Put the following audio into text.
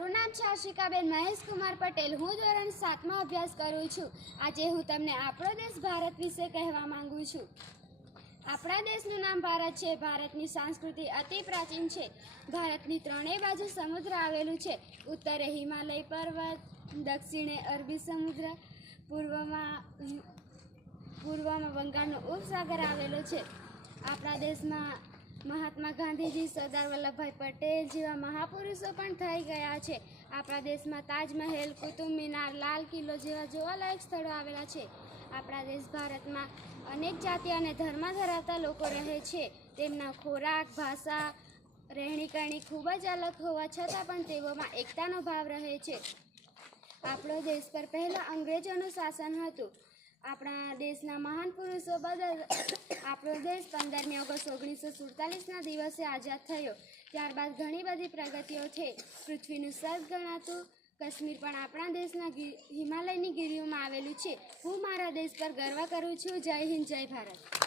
મારું નામ છે આશિકાબેન મહેશ કુમાર પટેલ। હું ધોરણ 7માં અભ્યાસ કરું છું। આજે હું તમને આપણો દેશ ભારત વિશે કહેવા માંગુ છું। આપણા દેશનું નામ ભારત છે। ભારતની સંસ્કૃતિ અતિ પ્રાચીન છે। ભારતની ત્રણેય બાજુ સમુદ્ર આવેલું છે। ઉત્તરે હિમાલય પર્વત, દક્ષિણે અરબી સમુદ્ર, પૂર્વમાં બંગાળનો ઉપસાગર આવેલો છે। આપણા દેશમાં મહાત્મા ગાંધીજી, સરદાર વલ્લભભાઈ પટેલ જેવા મહાપુરુષો પણ થઈ ગયા છે। આપણા દેશમાં તાજમહેલ, કુતુબ મિનાર, લાલ કિલ્લો જેવા જોવાલાયક સ્થળો આવેલા છે। આપણા દેશ ભારતમાં અનેક જાતિ અને ધર્મ ધરાવતા લોકો રહે છે। તેમના ખોરાક, ભાષા, રહેણીકરણી ખૂબ જ અલગ હોવા છતાં પણ તેઓમાં એકતાનો ભાવ રહે છે। આપણો દેશ પર પહેલાં અંગ્રેજોનું શાસન હતું। આપણા દેશના મહાન પુરુષો બદલ આપણો દેશ 15મી ઓગસ્ટ 1947ના દિવસે આઝાદ થયો। ત્યારબાદ ઘણી બધી પ્રગતિઓ થઈ। પૃથ્વીનું સ્વર્ગ ગણાતું કાશ્મીર પણ આપણા દેશના હિમાલયની ગીરીઓમાં આવેલું છે। હું મારા દેશ પર ગર્વ કરું છું। જય હિન્દ, જય ભારત।